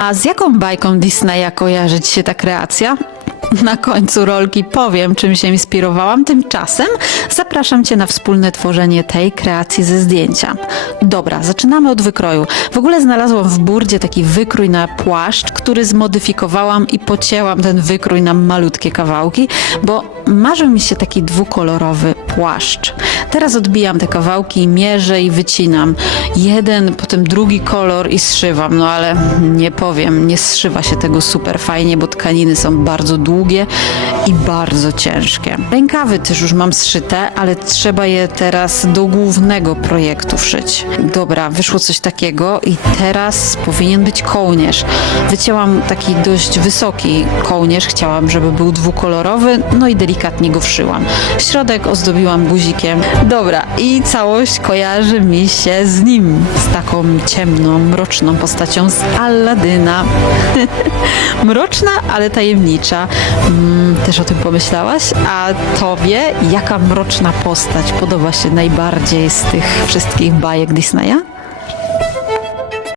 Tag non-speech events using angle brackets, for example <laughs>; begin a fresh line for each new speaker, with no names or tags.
A z jaką bajką Disneya kojarzy Ci się ta kreacja? <laughs> Na końcu rolki powiem, czym się inspirowałam. Tymczasem zapraszam Cię na wspólne tworzenie tej kreacji ze zdjęcia. Dobra, zaczynamy od wykroju. W ogóle znalazłam w burdzie taki wykrój na płaszcz, który zmodyfikowałam i pocięłam ten wykrój na malutkie kawałki, bo marzył mi się taki dwukolorowy płaszcz. Teraz odbijam te kawałki, mierzę i wycinam. Jeden, potem drugi kolor i zszywam, no ale nie powiem, nie zszywa się tego super fajnie, bo tkaniny są bardzo długie i bardzo ciężkie. Rękawy też już mam zszyte, ale trzeba je teraz do głównego projektu wszyć. Dobra, wyszło coś takiego i teraz powinien być kołnierz. Wycięłam taki dość wysoki kołnierz, chciałam, żeby był dwukolorowy, no i delikatnie go wszyłam. Środek ozdobiłam guzikiem. Dobra, i całość kojarzy mi się z nim, z taką ciemną, mroczną postacią z Alladyna. <laughs> Mroczna, ale tajemnicza. Mm, też o tym pomyślałaś? A tobie jaka mroczna postać podoba się najbardziej z tych wszystkich bajek Disneya?